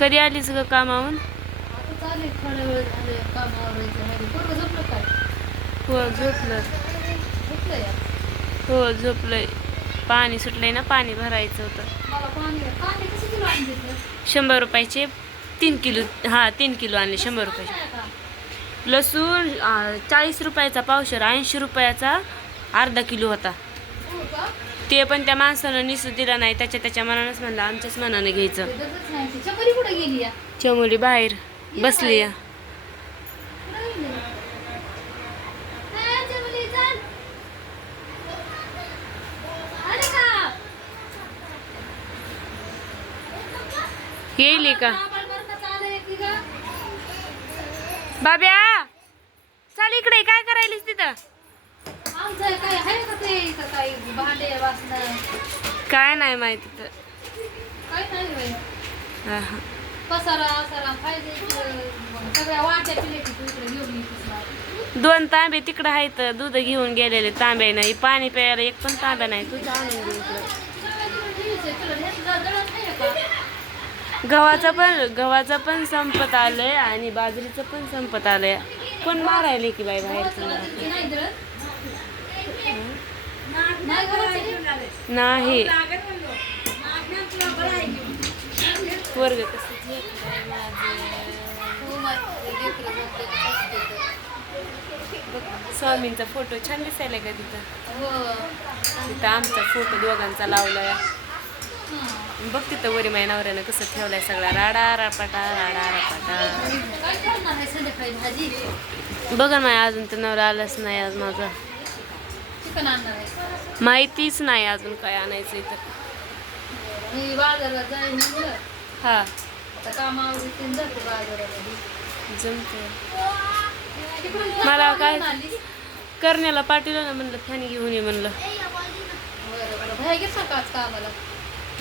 कधी आलीस ग कामावून आता चालेल थोडा वेळ झाले काम आवरायचं आहे. पोरगं झोपलं काय? हो झोपलं. हो झोपलंय. पाणी सुटलंय ना पाणी भरायचं होतं. शंभर रुपयाचे तीन किलो हा तीन किलो आणले शंभर रुपयाचे. लसूण चाळीस रुपयाचा पावशर ऐंशी रुपयाचा अर्धा किलो होता. हो ते पण त्या माणसानं निसू दिला नाही. त्याच्या त्याच्या मनानंच म्हणलं आमच्याच मनानं घ्यायचं. कुठे गेली या? चमुली बाहेर. बसली या? येईल का? बाब्या! चाल इकडे काय करायलीस तिथं? काय ते नाही माहिती तर काय नाही तू. दोन तांबे तिकडं आहेत दूध घेऊन गेलेले तांबे नाही पाणी प्यायला एक पण तांबा नाही तुझं आणून? गव्हाचं पण गव्हाचं पण संपत आलंय आणि बाजरीचं पण संपत आलंय. कोण मारायले की बाई बाहेर नाही. वर्ग कसं? स्वामींचा फोटो छान दिसायला का तिथं? तिथं आमचा फोटो दोघांचा लावलाय. बघ तिथं वरी माझ्या नवऱ्यानं कसं ठेवलाय सगळा. राडा रापाटा राडा रापाटा. बघा ना अजून तर नवरा आलाच नाही आज माझा. चिकन आणणार आहे. माहितीच नाही अजून काय आणायचं इथं. मी बाजारात जाईन म्हणलं. हा. आता कामावर इथून जाते बाजारामध्ये. जमते तिकडून मला काय-? करण्याला पाठवलं ना म्हणलं फॅन घेऊन ये म्हणलं. बरं बरं. कामाला.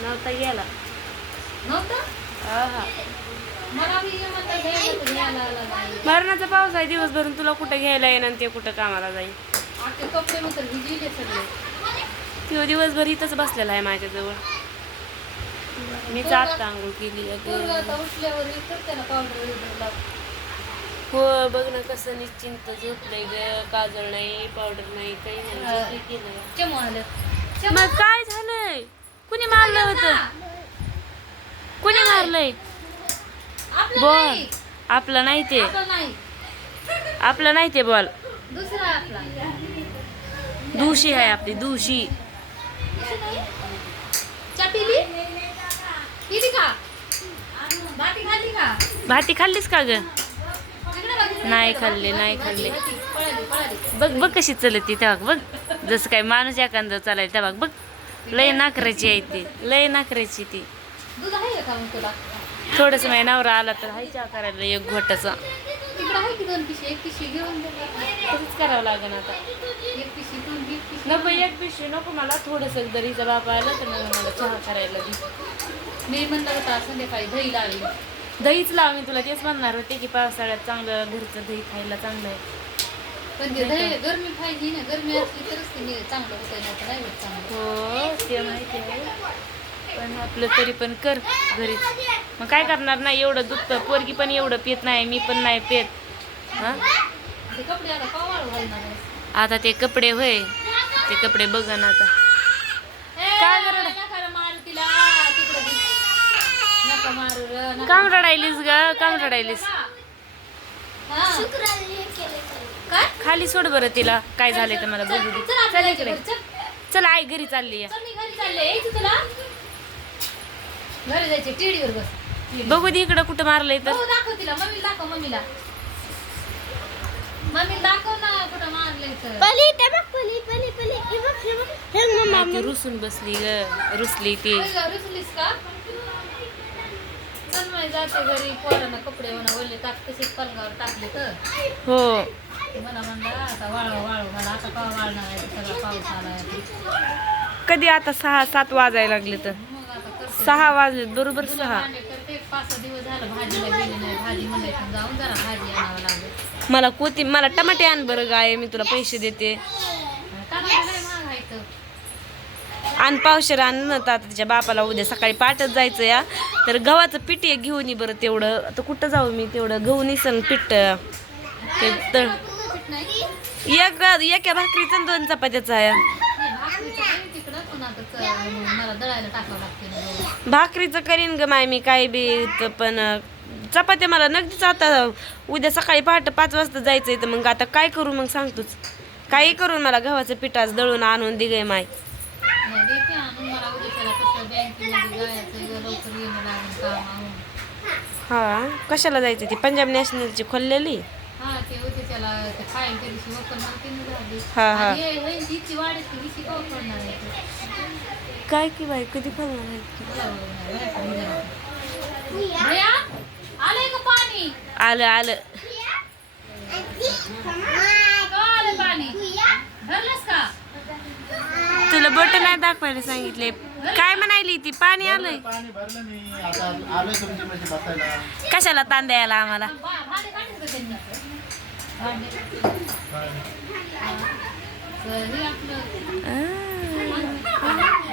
नव्हता गेला. नव्हतं? हा हा. मला बी ये म्हणलं घ्यायला तर घ्यायला आला नाही. मरणाचा पाऊस आहे दिवसभरून तुला कुठं घ्यायला येईन आणि ते कुठं कामाला जाईल तो दिवसभर इथंच बसलेला आहे माझ्याजवळ. मीच आत्ता आंघोळ केली हो बघ ना कसं निश्चिंत झोपलंय ग. काजळ नाही पावडर नाही काही नाही. मग काय झालंय? कुणी मारलं होतं? कुणी मारलंय? बॉल. आपलं नाही ते. आपलं नाही. आपलं नाही ते बॉल. दुसरा आपला. दुशी आहे आपली दुशी. भाटी खाल्लीस का ग? नाही. खाल्ली, नाही खाल्ली. बघ बघ कशी चलती तेव्हा बघ. जसं काय माणूस एखादं चालाय तेव्हा बघ. लय नाकराची आहे ती लय नाकराची ती. थोडस माझ्या नवरा आला तर हाय चहा करायला एक घोटाचा. तिकडे आहे की दोन पिशी एक पिशी घेऊन मला. तसंच करावं लागेल आता. एक पिशी दोन एक पिशी नको एक पिशवी नको मला थोडस जरी हिचा बाप आला तर मग मला चहा करायला दे मी म्हणलं होता संध्याकाळी दही लावली दहीच लाव मी तुला तेच म्हणणार होते की पावसाळ्यात चांगलं घरचं दही खायला चांगलं आहे. पण ते दही गरमी पाहिजे ना गरमी असली तरच ते चांगलं होतं नाही तर नाही होत चांगलं. हो ते माहिती आहे. पण आपलं तरी पण कर घरीच. मग काय करणार नाही एवढं दूध पोरगी पण एवढं पित नाही मी पण नाही पित. आता ते कपडे होय ते कपडे बघ ना आता. काय काम रडायलीस ग काम रडायलीस. खाली सोड बरं तिला काय झालंय तर मला बघू दे. चल इकडे. चल. आई घरी चालली आहे. घरी घरी जायचे टीडीवर बस. बघू दे इकडं कुठं मारलंय तर. हो दाखव तिला. मम्मीला दाखव मम्मीला. मम्मीला दाखव ना कुठं मारलंय तर. नाही, ती रुसून बसली ग रुसली ती. होय गं, रुसलीस का? चल मग जाते घरी. पोरांना कपडे म्हणा ओले टाक तसेच पलंगावर टाकले तर. हो. मला म्हणलं आता वाळव वाळव. मला आता पाव वाळणार आहे सगळा पाऊस आला आहे. कधी आता सहा सात वाजायला लागले तर? मग आता करते. सहा वाजले बरोबर सहा. पाच सहा दिवस झालं भाजीला गेली नाही भाजी म्हणले जाऊन जरा भाजी आणावं लागेल मला कोती मला टमाटे आण बरं गाय मी तुला पैसे देते. टमाटर लय महाग आहे इथं. आणि पावशेर आणून आता तिच्या बापाला उद्या सकाळी पाठच जायचं या. तर गव्हाचं पीठ एक घेऊन ये बरं तेवढं. आता कुठं जाऊ मी? तेवढं गहू निसन पीठ. ते एक एका भाकरीचं आणि दोन चपात्याचं आहे. मला दळायला टाकावं लागते भाकरीचं करीन ग माय मी काय बी त- पण अं, चपात्या मला नगदीच आता उद्या सकाळी पहाटे पाच वाजता जायचं आहे तर मग आता काय करू मग सांगतोच काही करून मला गव्हाचं पिठाच दळून आणून दिगय माय. नाही देते आणून मला उद्या त्याला कसं बँकेमध्ये जायचं लवकर येणं लागेल कामावून हा कशाला जायचं ती? पंजाब नॅशनलची खोललेली? त्याला त्या दिवशी हा, हा. हे- हे हिची हिची पडणार आहे? काय की बाई कधी खोलणार आहे? भैया, आलंय का पाणी? आलं आलं. का आलं पाणी? भरलंस का? तुला बट नाही दाखवायला सांगितले. काय म्हणायली ती? पाणी आलंय. पाणी भरलं मी. आता आलोय तुमच्या पैसे बसायला. कशाला तांद्याला आम्हाला? बा- भांडे काढले का त्यांनी Sarı. Aa.